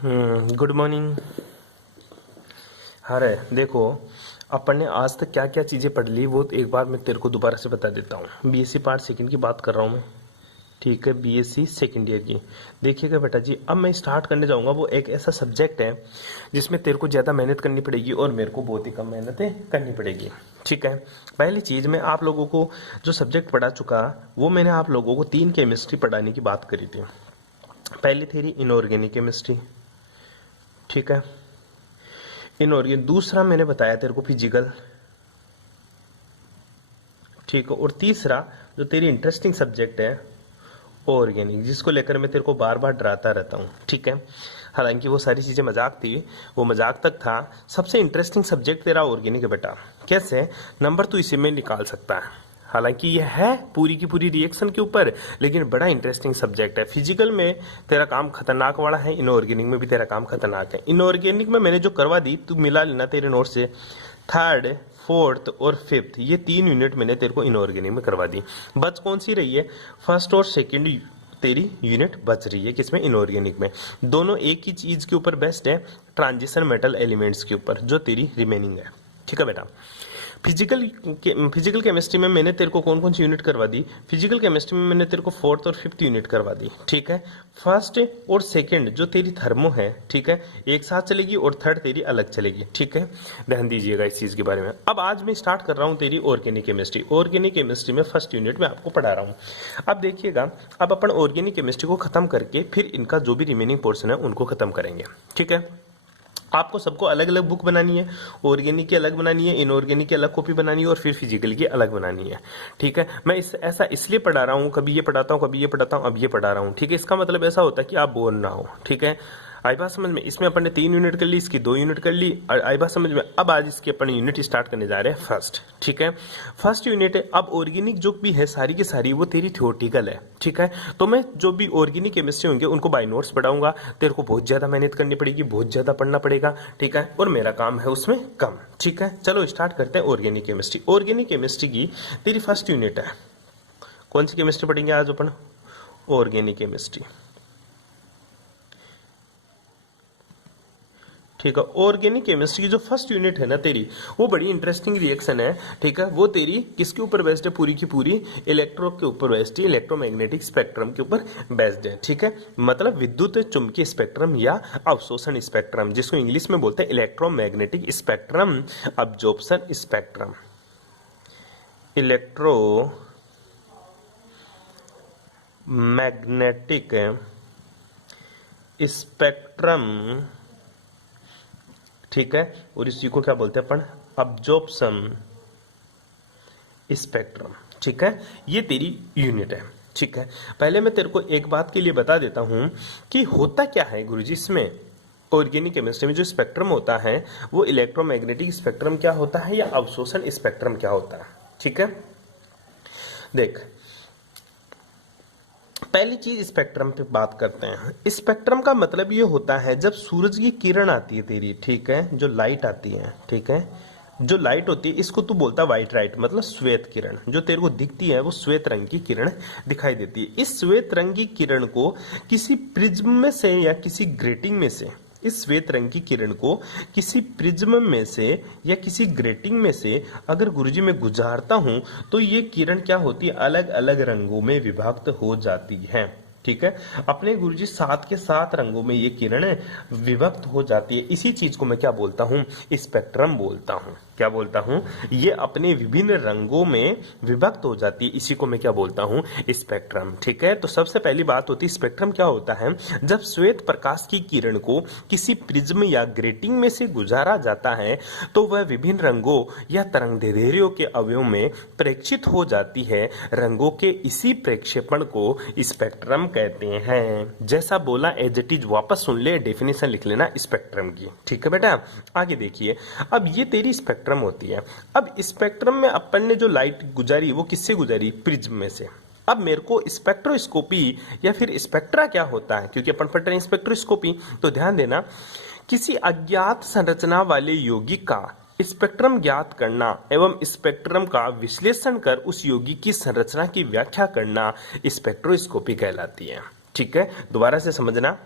Good morning. अरे देखो, अपन ने आज तक क्या क्या चीज़ें पढ़ ली वो एक बार मैं तेरे को दोबारा से बता देता हूँ। बीएससी पार्ट सेकंड की बात कर रहा हूँ मैं, ठीक है, बीएससी सेकंड ईयर की। देखिएगा बेटा जी, अब मैं स्टार्ट करने जाऊँगा। वो एक ऐसा सब्जेक्ट है जिसमें तेरे को ज़्यादा मेहनत करनी पड़ेगी और मेरे को बहुत ही कम मेहनतें करनी पड़ेगी, ठीक है। पहली चीज़, मैं आप लोगों को जो सब्जेक्ट पढ़ा चुका वो मैंने आप लोगों को 3 केमिस्ट्री पढ़ाने की बात करी थी। पहली थी इनऑर्गेनिक केमिस्ट्री, ठीक है, इनऑर्गेनिक। दूसरा मैंने बताया तेरे को फिजिकल, ठीक है। और तीसरा जो तेरी इंटरेस्टिंग सब्जेक्ट है ऑर्गेनिक, जिसको लेकर मैं तेरे को बार बार डराता रहता हूँ, ठीक है। हालांकि वो सारी चीज़ें मजाक थी, वो मजाक तक था। सबसे इंटरेस्टिंग सब्जेक्ट तेरा ऑर्गेनिक है बेटा। कैसे? नंबर तो इसी में निकाल सकता है। हालांकि यह है पूरी की पूरी रिएक्शन के ऊपर, लेकिन बड़ा इंटरेस्टिंग सब्जेक्ट है। फिजिकल में तेरा काम खतरनाक वाला है, इनऑर्गेनिक में भी तेरा काम खतरनाक है। इनऑर्गेनिक में मैंने जो करवा दी, तू मिला लेना तेरे नोट से। थर्ड, फोर्थ और फिफ्थ, ये 3 यूनिट मैंने तेरे को इनऑर्गेनिक में करवा दी। बच कौन सी रही है? फर्स्ट और सेकंड तेरी यूनिट बच रही है। किसमें? इनऑर्गेनिक में। दोनों एक ही चीज के ऊपर बेस्ट है, ट्रांजिशन मेटल एलिमेंट्स के ऊपर, जो तेरी रिमेनिंग है, ठीक है बेटा। फिजिकल केमिस्ट्री में मैंने तेरे को कौन कौन सी यूनिट करवा दी? फिजिकल केमिस्ट्री में मैंने तेरे को फोर्थ और फिफ्थ यूनिट करवा दी, ठीक है। फर्स्ट और सेकंड जो तेरी थर्मो है, ठीक है, एक साथ चलेगी, और थर्ड तेरी अलग चलेगी, ठीक है। ध्यान दीजिएगा इस चीज के बारे में। अब आज मैं स्टार्ट कर रहा हूँ तेरी ऑर्गेनिक केमिस्ट्री। ऑर्गेनिक केमिस्ट्री में फर्स्ट यूनिट में आपको पढ़ा रहा हूँ। अब देखिएगा, अब अपन ऑर्गेनिक केमिस्ट्री को खत्म करके फिर इनका जो भी रिमेनिंग पोर्शन है उनको खत्म करेंगे, ठीक है। आपको सबको अलग अलग बुक बनानी है, ऑर्गेनिक की अलग बनानी है, इनऑर्गेनिक की अलग कॉपी बनानी है, और फिर फिजिकल की अलग बनानी है, ठीक है। मैं ऐसा इसलिए पढ़ा रहा हूँ, कभी ये पढ़ाता हूँ, कभी ये पढ़ाता हूँ, अब ये पढ़ा रहा हूँ, ठीक है। इसका मतलब ऐसा होता है कि आप बोर ना हो, ठीक है। आई बात समझ में? इसमें अपन ने 3 यूनिट कर ली, इसकी 2 यूनिट कर ली, आई बात समझ में? अब आज इसकी अपन यूनिट स्टार्ट करने जा रहे हैं फर्स्ट, ठीक है। फर्स्ट यूनिट है। अब ऑर्गेनिक जो भी है सारी की सारी वो तेरी थ्योरेटिकल है, ठीक है। तो मैं जो भी ऑर्गेनिक केमिस्ट्री होंगे उनको बाय नोट्स पढ़ाऊंगा। तेरे को बहुत ज्यादा मेहनत करनी पड़ेगी, बहुत ज्यादा पढ़ना पड़ेगा, ठीक है। और मेरा काम है उसमें कम, ठीक है। चलो स्टार्ट करते हैं ऑर्गेनिक केमिस्ट्री। ऑर्गेनिक केमिस्ट्री की तेरी फर्स्ट यूनिट है। कौन सी केमिस्ट्री पढ़ेंगे आज अपन? ऑर्गेनिक केमिस्ट्री, ठीक है। ऑर्गेनिक केमिस्ट्री की जो फर्स्ट यूनिट है ना तेरी, वो बड़ी इंटरेस्टिंग रिएक्शन है, ठीक है। वो तेरी किसके ऊपर बेस्ड है? पूरी की पूरी इलेक्ट्रो के ऊपर बेस्ड है, इलेक्ट्रोमैग्नेटिक स्पेक्ट्रम के ऊपर बेस्ड है, ठीक है। मतलब विद्युत चुंबकीय स्पेक्ट्रम या अवशोषण स्पेक्ट्रम, जिसको इंग्लिश में बोलते हैं electromagnetic spectrum absorption spectrum, electro magnetic spectrum, ठीक है। और इसी को क्या बोलते हैं अपन? अब्जॉर्प्शन स्पेक्ट्रम, ठीक है। ये तेरी यूनिट है, ठीक है। पहले मैं तेरे को एक बात के लिए बता देता हूं कि होता क्या है गुरुजी इसमें। ऑर्गेनिक केमिस्ट्री में जो स्पेक्ट्रम होता है वो इलेक्ट्रोमैग्नेटिक स्पेक्ट्रम क्या होता है या अवशोषण स्पेक्ट्रम क्या होता है, ठीक है। देख, पहली चीज स्पेक्ट्रम पे बात करते हैं। स्पेक्ट्रम का मतलब ये होता है जब सूरज की किरण आती है तेरी, ठीक है, जो लाइट आती है, ठीक है, जो लाइट होती है इसको तू बोलता है व्हाइट लाइट, मतलब श्वेत किरण। जो तेरे को दिखती है वो श्वेत रंग की किरण दिखाई देती है। इस श्वेत रंग की किरण को किसी प्रिज्म में से या किसी ग्रेटिंग में से, इस श्वेत रंग की किरण को किसी प्रिज्म में से या किसी ग्रेटिंग में से अगर गुरुजी मैं गुजारता हूं तो ये किरण क्या होती है? अलग अलग रंगों में विभक्त हो जाती है, ठीक है। अपने गुरुजी 7 के 7 रंगों में ये किरण विभक्त हो जाती है। इसी चीज को मैं क्या बोलता हूं? स्पेक्ट्रम बोलता हूं। क्या बोलता हूं? ये अपने विभिन्न रंगों में विभक्त हो जाती है, इसी को मैं क्या बोलता हूं? स्पेक्ट्रम, ठीक है। तो सबसे पहली बात होती है स्पेक्ट्रम क्या होता है? जब श्वेत प्रकाश की किरण को किसी प्रिज्म या ग्रेटिंग में से गुजारा जाता है तो वह विभिन्न रंगों या तरंगदैर्ध्यों के अवयव में प्रेक्षित हो जाती है। रंगों के इसी प्रेक्षेपण को स्पेक्ट्रम कहते हैं। जैसा बोला एज इट इज वापस सुन ले, डेफिनेशन लिख लेना स्पेक्ट्रम की, ठीक है बेटा। आगे देखिए, अब ये तेरी स्पेक्ट्रम होती है। अब स्पेक्ट्रम में अपन ने जो लाइट गुजारी वो किससे गुजारी? प्रिज्म में से। अब मेरे को स्पेक्ट्रोस्कोपी या फिर स्पेक्ट्रा क्या होता है, क्योंकि अपन पढ़ रहे हैं स्पेक्ट्रोस्कोपी, तो ध्यान देना, किसी अज्ञात संरचना वाले यौगिक का स्पेक्ट्रम ज्ञात करना एवं स्पेक्ट्रम का विश्लेषण कर उस यौगिक की संरचना की व्याख्या करना स्पेक्ट्रोस्कोपी कहलाती है, ठीक है। दोबारा से समझना,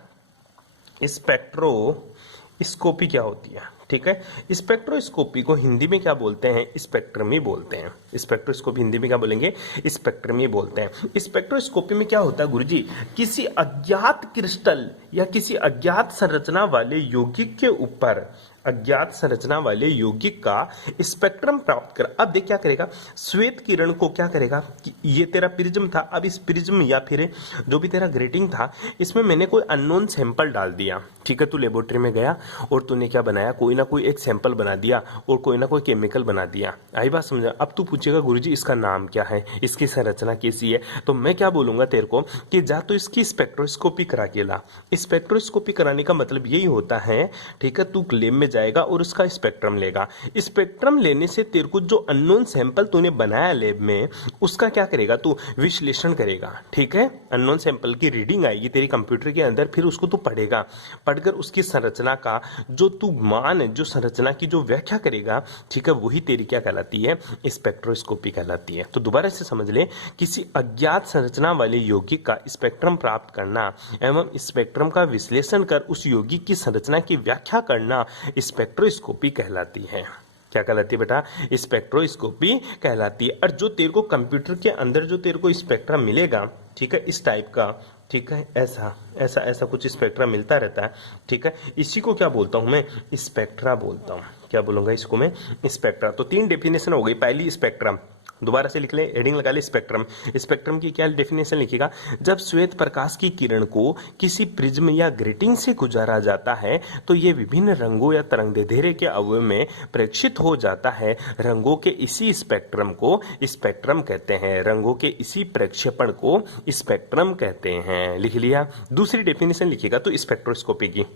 स्पेक्ट्रोस्कोपी क्या होती है, ठीक है। स्पेक्ट्रोस्कोपी को हिंदी में क्या बोलते हैं, स्पेक्ट्रमी बोलते हैं। स्पेक्ट्रोस्कोपी हिंदी में क्या बोलेंगे, स्पेक्ट्रमी बोलते हैं। स्पेक्ट्रोस्कोपी में क्या होता है गुरुजी, किसी अज्ञात क्रिस्टल या किसी अज्ञात संरचना वाले यौगिक के ऊपर, अज्ञात संरचना वाले यौगिक का स्पेक्ट्रम प्राप्त कर, अब देख क्या करेगा, श्वेत किरण को क्या करेगा कि ये तेरा प्रिज्म था, अब इस प्रिज्म या फिर जो भी तेरा ग्रेटिंग था, इसमें मैंने कोई अननोन सैंपल डाल दिया, ठीक है। तू लेबोरेटरी में गया और तूने क्या बनाया, कोई ना कोई एक सैंपल बना दिया और कोई ना कोई केमिकल बना दिया। आई बात समझा। अब तू पूछेगा गुरुजी इसका नाम क्या है, इसकी संरचना कैसी है, तो मैं क्या बोलूंगा तेरे को कि जा तो इसकी स्पेक्ट्रोस्कोपी करा के ला। स्पेक्ट्रोस्कोपी कराने का मतलब यही होता है, ठीक है, तू लैब में जाएगा और उसका स्पेक्ट्रम लेगा। स्पेक्ट्रम लेने से तेरे को जो अननोन सैंपल तूने बनाया लैब में, उसका क्या करेगा, तू विश्लेषण करेगा, ठीक है। अननोन सैंपल की रीडिंग आएगी तेरी कंप्यूटर के अंदर, फिर उसको तू पढ़ेगा, पढ़कर उसकी संरचना का जो तू मान, जो संरचना की जो व्याख्या करेगा, ठीक है, वही तेरी क्या कहलाती है, स्पेक्ट्रोस्कोपी कहलाती है। तो दोबारा से समझ ले, किसी अज्ञात संरचना वाले यौगिक का स्पेक्ट्रम प्राप्त करना एवं स्पेक्ट्रम का विश्लेषण कर उस यौगिक की संरचना की व्याख्या करना स्पेक्ट्रोस्कोपी कहलाती है। क्या कहलाती है बेटा, स्पेक्ट्रोस्कोपी कहलाती है। और जो तेरे को कंप्यूटर के अंदर जो तेरे को स्पेक्ट्रम मिलेगा, ठीक है, इस टाइप का, ठीक है, ऐसा ऐसा ऐसा कुछ स्पेक्ट्रा मिलता रहता है, ठीक है। इसी को क्या बोलता हूं मैं, स्पेक्ट्रा बोलता हूं। क्या बोलूंगा इसको मैं, स्पेक्ट्रा। तो 3 डेफिनेशन हो गई। पहली स्पेक्ट्रम, दोबारा से लिख ले, हेडिंग लगा ले, स्पेक्ट्रम। स्पेक्ट्रम की क्या डेफिनेशन लिखेगा, जब श्वेत प्रकाश की किरण को किसी प्रिज्म या ग्रेटिंग से गुजारा जाता है तो ये विभिन्न रंगों या तरंगदैर्ध्य के अवयव में प्रेक्षित हो जाता है। रंगों के इसी स्पेक्ट्रम को स्पेक्ट्रम कहते हैं, रंगों के इसी प्रक्षेपण को स्पेक्ट्रम कहते हैं। लिख लिया। दूसरी डेफिनेशन लिखेगा तो स्पेक्ट्रोस्कोपी की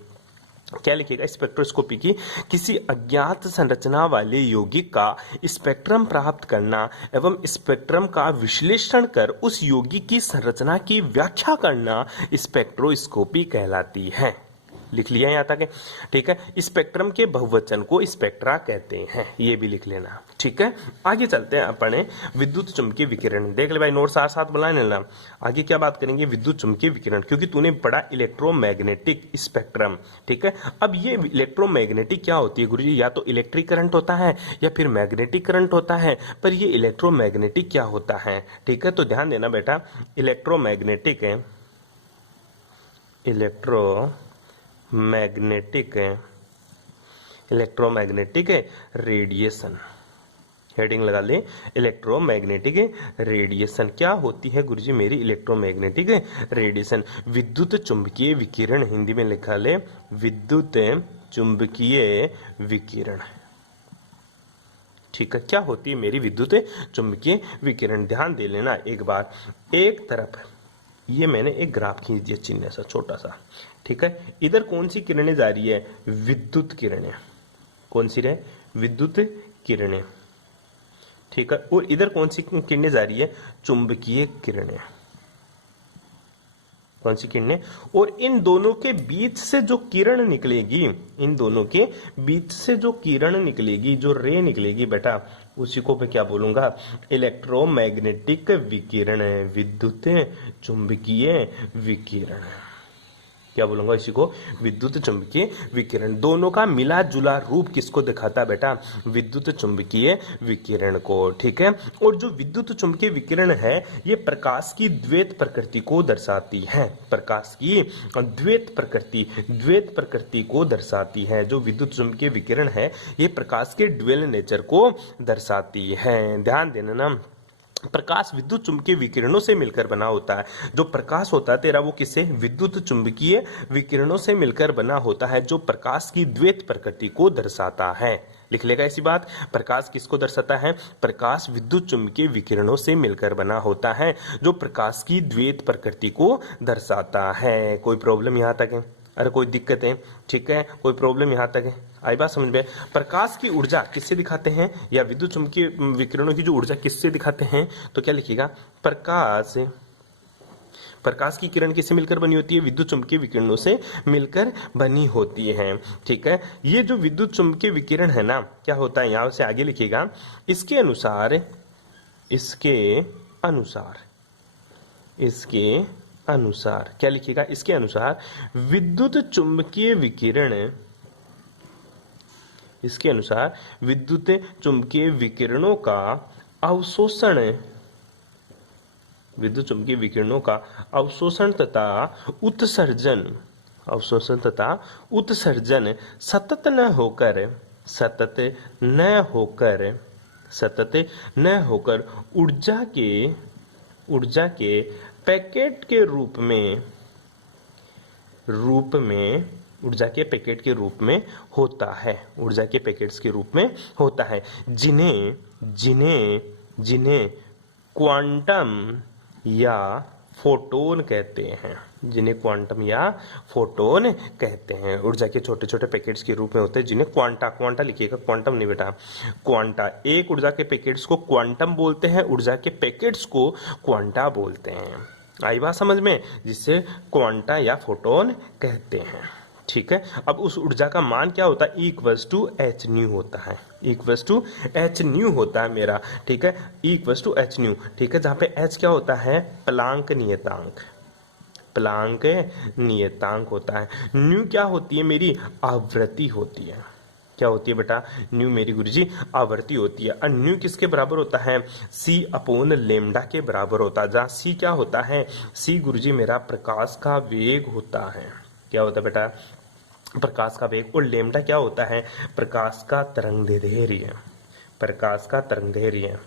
क्या लिखेगा, स्पेक्ट्रोस्कोपी की किसी अज्ञात संरचना वाले यौगिक का स्पेक्ट्रम प्राप्त करना एवं स्पेक्ट्रम का विश्लेषण कर उस यौगिक की संरचना की व्याख्या करना स्पेक्ट्रोस्कोपी कहलाती है। लिख लिया यहाँ तक, ठीक है। स्पेक्ट्रम के बहुवचन को स्पेक्ट्रा कहते हैं, ये भी लिख लेना, ठीक है। आगे चलते हैं अपने विद्युत चुम्बकीय विकिरण। देख ले भाई, नोट साथ साथ बना लेना। आगे क्या बात करेंगे, विद्युत चुम्बकीय विकिरण, क्योंकि तूने पढ़ा इलेक्ट्रोमैग्नेटिक स्पेक्ट्रम, ठीक है। अब ये इलेक्ट्रोमैग्नेटिक क्या होती है गुरुजी, या तो इलेक्ट्रिक करंट होता है या फिर मैग्नेटिक करंट होता है, पर ये इलेक्ट्रोमैग्नेटिक क्या होता है, ठीक है। तो ध्यान देना बेटा, इलेक्ट्रोमैग्नेटिक है, इलेक्ट्रोमैग्नेटिक रेडिएशन, हेडिंग लगा ले, इलेक्ट्रोमैग्नेटिक रेडिएशन। क्या होती है गुरुजी मेरी इलेक्ट्रोमैग्नेटिक रेडिएशन, विद्युत चुंबकीय विकिरण, हिंदी में लिखा ले विद्युत चुंबकीय विकिरण, ठीक है। क्या होती है मेरी विद्युत चुंबकीय विकिरण, ध्यान दे लेना एक बार। एक तरफ ये मैंने एक ग्राफ खींच दिया चिन्ह सा छोटा सा, ठीक है। इधर कौन सी किरणें जा रही है, विद्युत किरणें, कौन सी रहे, विद्युत किरणें, ठीक है। और इधर कौन सी किरणें जा रही है, चुंबकीय किरणें, कौन सी किरणें। और इन दोनों के बीच से जो किरण निकलेगी, इन दोनों के बीच से जो किरण निकलेगी, जो रे निकलेगी बेटा, उसी को मैं क्या बोलूंगा, इलेक्ट्रोमैग्नेटिक विकिरण, विद्युत चुंबकीय विकिरण। क्या बोलूंगा इसी को, विद्युत चुंबकीय विकिरण। दोनों का मिला जुला रूप किसको दिखाता है बेटा, विद्युत चुंबकीय विकिरण को, ठीक है। और जो विद्युत चुंबकीय विकिरण है, ये प्रकाश की द्वैत प्रकृति को दर्शाती है, प्रकाश की द्वैत प्रकृति को दर्शाती है। जो विद्युत चुंबकीय विकिरण है, ये प्रकाश के ड्यूअल नेचर को दर्शाती है। ध्यान देना ना, प्रकाश विद्युत चुंबकीय विकिरणों से मिलकर बना होता है। जो प्रकाश होता है तेरा, वो किससे, विद्युत चुंबकीय विकिरणों से मिलकर बना होता है, जो प्रकाश की द्वैत प्रकृति को दर्शाता है। लिख लेगा ऐसी बात, प्रकाश किसको दर्शाता है, प्रकाश विद्युत चुंबकीय विकिरणों से मिलकर बना होता है, जो प्रकाश की द्वैत प्रकृति को दर्शाता है। कोई प्रॉब्लम यहाँ तक है, अरे कोई दिक्कत है, ठीक है, कोई प्रॉब्लम यहाँ तक है, आई बात समझ में। प्रकाश की ऊर्जा किससे दिखाते हैं, या विद्युत चुंबकीय विकिरणों की जो ऊर्जा किससे दिखाते हैं, तो क्या लिखिएगा, प्रकाश की किरण किससे मिलकर बनी होती है, विद्युत चुंबकीय विकिरणों से मिलकर बनी होती है, ठीक है। ये जो विद्युत चुंबकीय विकिरण है ना, क्या होता है, यहां से आगे लिखिएगा, इसके अनुसार, क्या लिखिएगा, इसके अनुसार विद्युत चुंबकीय विकिरण, इसके अनुसार विद्युत चुंबकीय विकिरणों का अवशोषण, विद्युत चुंबकीय विकिरणों का अवशोषण तथा उत्सर्जन, अवशोषण तथा उत्सर्जन सतत न होकर, सतत न होकर, सतत न होकर ऊर्जा के पैकेट के रूप में, ऊर्जा के पैकेट के रूप में होता है, ऊर्जा के पैकेट्स के रूप में होता है, जिन्हें जिन्हें जिन्हें क्वांटम या फोटोन कहते हैं, जिन्हें क्वांटम या फोटोन कहते हैं। ऊर्जा के छोटे छोटे पैकेट्स के रूप में होते हैं जिन्हें क्वांटा, क्वांटा लिखिएगा, क्वांटम नहीं बेटा, क्वांटा। एक ऊर्जा के पैकेट्स को क्वांटम बोलते हैं, ऊर्जा के पैकेट्स को क्वांटा बोलते हैं। आई बात समझ में, जिससे क्वांटा या फोटोन कहते हैं। ठीक है, अब उस ऊर्जा का मान क्या होता है, इक्वल्स टू एच न्यू होता है, इक्वल्स टू एच न्यू होता है मेरा। ठीक है, इक्वल्स टू एच न्यू। ठीक है, जहां पे एच क्या होता है, प्लांक नियतांक, प्लांक नियतांक होता है। न्यू क्या होती है, मेरी आवृत्ति होती है। क्या होती है बेटा, न्यू मेरी गुरुजी आवृत्ति होती है। और न्यू किसके बराबर होता है, सी अपॉन लेमडा के बराबर होता है। जहाँ सी क्या होता है, सी गुरुजी मेरा प्रकाश का वेग होता है। क्या होता है बेटा, प्रकाश का वेग। और लेमडा क्या होता है, प्रकाश का तरंगदैर्घ्य, प्रकाश का तरंगदैर्घ्य।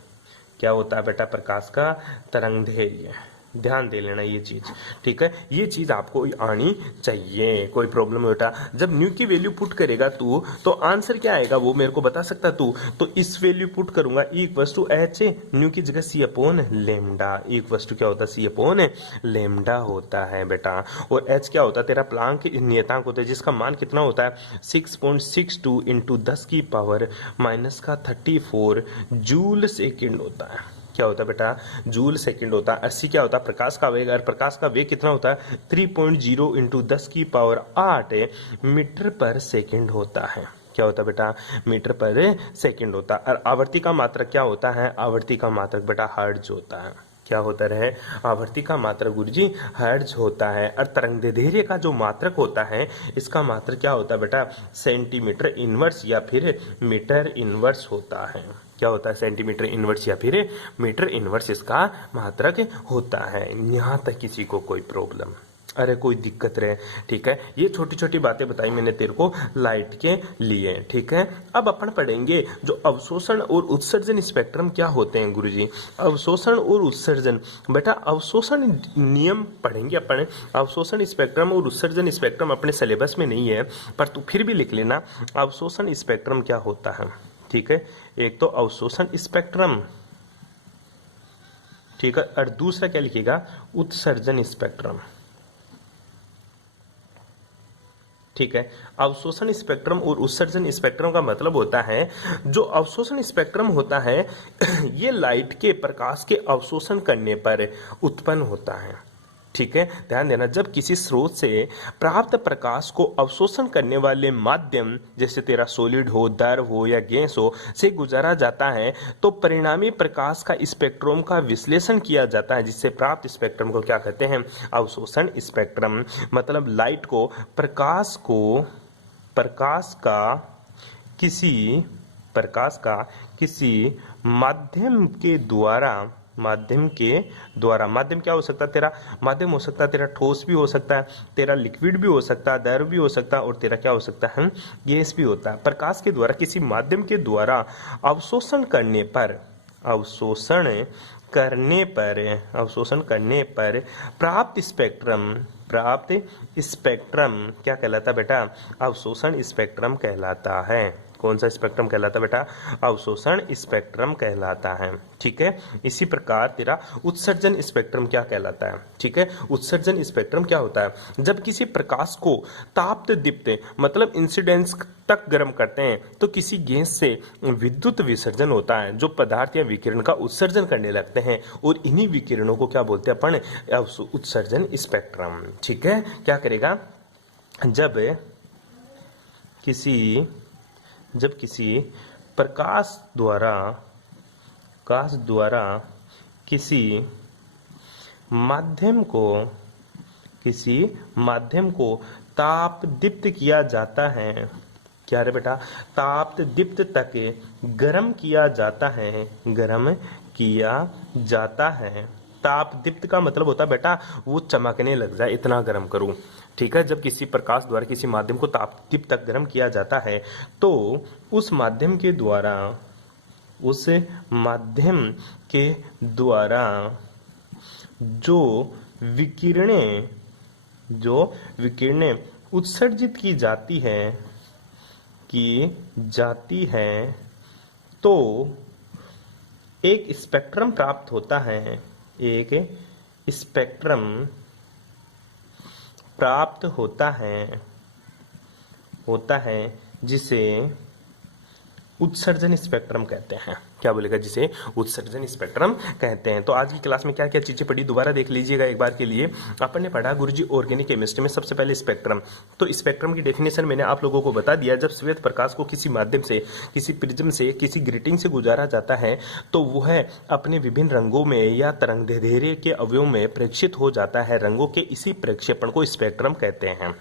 क्या होता है बेटा, प्रकाश का तरंगदैर्घ्य। ध्यान दे लेना ये चीज। ठीक है, ये चीज आपको आनी चाहिए, कोई प्रॉब्लम बेटा। जब न्यू की वैल्यू पुट करेगा तू, तो आंसर क्या आएगा वो मेरे को बता सकता तू। तो इस वैल्यू पुट करूंगा, इक्वल्स टू एच, न्यू की जगह सी अपॉन लेमडा, इक्वल्स टू क्या होता है, सी अपॉन लेमडा होता है बेटा। और एच क्या होता है, तेरा प्लांक नियतांक होता है, जिसका मान कितना होता है, 6.62 इंटू 10 की पावर माइनस का 34 जूल सेकेंड होता है। क्या होता है बेटा, जूल सेकंड होता है। 80 क्या होता है, प्रकाश का वेग। और प्रकाश का वेग कितना होता है, 3.0 इंटू 10 की पावर 8 मीटर पर सेकंड होता है। क्या होता है बेटा, मीटर पर सेकंड होता है। और आवर्ती का मात्रक क्या होता है, आवर्ती का मात्रक बेटा हर्ट्ज होता है। क्या होता रहे, आवर्ती का मात्रक गुरुजी हर्ट्ज होता है। और तरंगदैर्घ्य का जो मात्रक होता है, इसका मात्रक क्या होता है बेटा, सेंटीमीटर इनवर्स या फिर मीटर इनवर्स होता है। क्या होता है, सेंटीमीटर इनवर्स या फिर मीटर इनवर्स इसका मात्रक होता है। यहां तक किसी को कोई प्रॉब्लम, अरे कोई दिक्कत रहे। ठीक है, ये छोटी छोटी बातें बताई मैंने तेरे को लाइट के लिए। ठीक है, अब अपन पढ़ेंगे जो अवशोषण और उत्सर्जन स्पेक्ट्रम क्या होते हैं गुरुजी। अवशोषण और उत्सर्जन, बेटा अवशोषण नियम पढ़ेंगे अपन। अवशोषण स्पेक्ट्रम और उत्सर्जन स्पेक्ट्रम अपने सिलेबस में नहीं है, पर तू फिर भी लिख लेना अवशोषण स्पेक्ट्रम क्या होता है। ठीक है, एक तो अवशोषण स्पेक्ट्रम, ठीक है, और दूसरा क्या लिखिएगा, उत्सर्जन स्पेक्ट्रम। ठीक है, अवशोषण स्पेक्ट्रम और उत्सर्जन स्पेक्ट्रम का मतलब होता है, जो अवशोषण स्पेक्ट्रम होता है ये लाइट के प्रकाश के अवशोषण करने पर उत्पन्न होता है। ठीक है, ध्यान देना, जब किसी स्रोत से प्राप्त प्रकाश को अवशोषण करने वाले माध्यम, जैसे तेरा सॉलिड हो, द्रव हो या गैस हो, से गुजारा जाता है, तो परिणामी प्रकाश का स्पेक्ट्रम का विश्लेषण किया जाता है, जिससे प्राप्त स्पेक्ट्रम को क्या कहते हैं, अवशोषण स्पेक्ट्रम। मतलब लाइट को, प्रकाश किसी माध्यम के द्वारा, माध्यम क्या हो सकता है तेरा, माध्यम हो सकता है तेरा ठोस भी हो सकता है, तेरा लिक्विड भी हो सकता है, द्रव भी हो सकता है, और तेरा क्या हो सकता है, गैस भी होता है। प्रकाश के द्वारा किसी माध्यम के द्वारा अवशोषण करने पर प्राप्त स्पेक्ट्रम क्या कहलाता है बेटा, अवशोषण स्पेक्ट्रम कहलाता है। कौन सा स्पेक्ट्रम कहलाता है बेटा, अवशोषण स्पेक्ट्रम कहलाता है। ठीक है, इसी प्रकार तेरा उत्सर्जन स्पेक्ट्रम क्या कहलाता है। ठीक है, उत्सर्जन स्पेक्ट्रम क्या होता है, जब किसी प्रकाश को ताप्त दीप्त मतलब इंसिडेंस तक गर्म करते हैं, तो किसी गैस से विद्युत विसर्जन होता है, जो पदार्थ या विकिरण का उत्सर्जन करने लगते हैं, और इन्हीं विकिरणों को क्या बोलते हैं अपन, उत्सर्जन स्पेक्ट्रम। ठीक है, क्या करेगा, जब किसी प्रकाश द्वारा किसी माध्यम को किसी माध्यम को ताप दीप्त किया जाता है, क्या रे बेटा, ताप दीप्त तक गर्म किया जाता है, गर्म किया जाता है। ताप दीप्त का मतलब होता है बेटा वो चमकने लग जाए, इतना गर्म करूं, ठीक है। जब किसी प्रकाश द्वारा किसी माध्यम को ताप दीप्त तक गर्म किया जाता है तो उस माध्यम के द्वारा, उस माध्यम के द्वारा जो विकिरणें उत्सर्जित की जाती है तो एक स्पेक्ट्रम प्राप्त होता है, एक स्पेक्ट्रम प्राप्त होता है जिसे उत्सर्जन स्पेक्ट्रम कहते हैं। क्या बोलेगा, जिसे उत्सर्जन स्पेक्ट्रम कहते हैं। तो आज की क्लास में क्या क्या चीजें पढ़ी दोबारा देख लीजिएगा एक बार के लिए। अपन ने पढ़ा गुरुजी ऑर्गेनिक केमिस्ट्री में सबसे पहले स्पेक्ट्रम। तो स्पेक्ट्रम की डेफिनेशन मैंने आप लोगों को बता दिया। जब श्वेत प्रकाश को किसी माध्यम से, किसी प्रिज्म से, किसी ग्रेटिंग से गुजारा जाता है तो वह अपने विभिन्न रंगों में या तरंगदैर्ध्य के अवयव में प्रेक्षित हो जाता है। रंगों के इसी प्रक्षेपण को स्पेक्ट्रम कहते हैं,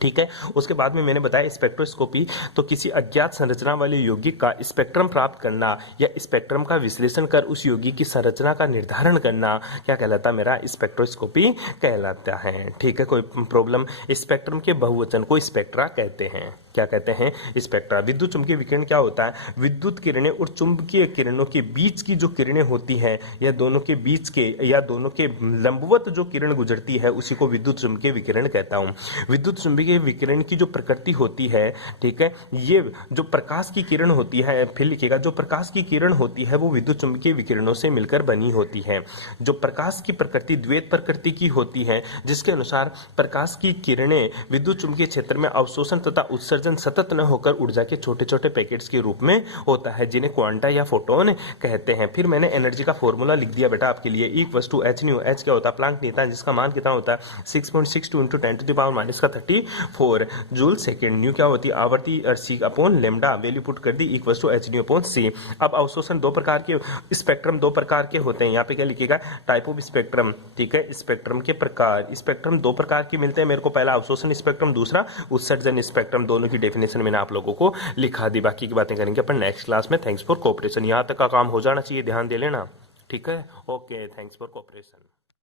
ठीक है। उसके बाद में मैंने बताया स्पेक्ट्रोस्कोपी, तो किसी अज्ञात संरचना वाले यौगिक का स्पेक्ट्रम प्राप्त करना या स्पेक्ट्रम का विश्लेषण कर उस यौगिक की संरचना का निर्धारण करना क्या कहलाता, मेरा स्पेक्ट्रोस्कोपी कहलाता है, ठीक है। कोई प्रॉब्लम, स्पेक्ट्रम के बहुवचन को स्पेक्ट्रा कहते हैं, क्या कहते हैं, स्पेक्ट्रा। विद्युत चुंबकीय विकिरण क्या होता है, विद्युत किरणें और चुंबकीय किरणों के बीच की जो किरणें होती हैं या दोनों के बीच के या दोनों के लंबवत जो किरण गुजरती है उसी को विद्युत चुंबकीय विकिरण कहता हूं। विद्युत चुंबकीय विकिरण की जो प्रकृति होती है, ठीक है, ये जो प्रकाश की किरण होती है, फिर लिखिएगा, जो प्रकाश की किरण होती है वो विद्युत चुंबकीय विकिरणों से मिलकर बनी होती है। जो प्रकाश की प्रकृति द्वैत प्रकृति की होती है, जिसके अनुसार प्रकाश की किरणें विद्युत चुंबकीय क्षेत्र में अवशोषण तथा उत्सर्जन सतत न होकर ऊर्जा के छोटे छोटे पैकेट्स के रूप में होता है, जिन्हें क्वांटा या फोटोन कहते हैं। फिर मैंने एनर्जी का फॉर्मूला लिख दिया बेटा आपके लिए, equals to H new. H क्या होता है, प्लांक नीता, जिसका मान कितना होता है 6.62 इंटू 10⁻⁻34 जूल सेकेंड। न्यू क्या होती है, आवर्ती C upon lambda, value put कर दी, equals to H nu upon C. अब अवशोषण दो प्रकार के, स्पेक्ट्रम दो प्रकार के होते हैं। यहाँ पे क्या लिखेगा, टाइप ऑफ स्पेक्ट्रम, ठीक है। स्पेक्ट्रम के प्रकार, स्पेक्ट्रम दो प्रकार के मिलते हैं मेरे को, पहला अवशोषण स्पेक्ट्रम, दूसरा उत्सर्जन स्पेक्ट्रम। दोनों की डेफिनेशन मैंने आप लोगों को लिखा दी। बाकी की बातें करेंगे अपन नेक्स्ट क्लास में। Thanks for cooperation. यहां तक का काम हो जाना चाहिए, ध्यान दे लेना, ठीक है। Okay, thanks for cooperation.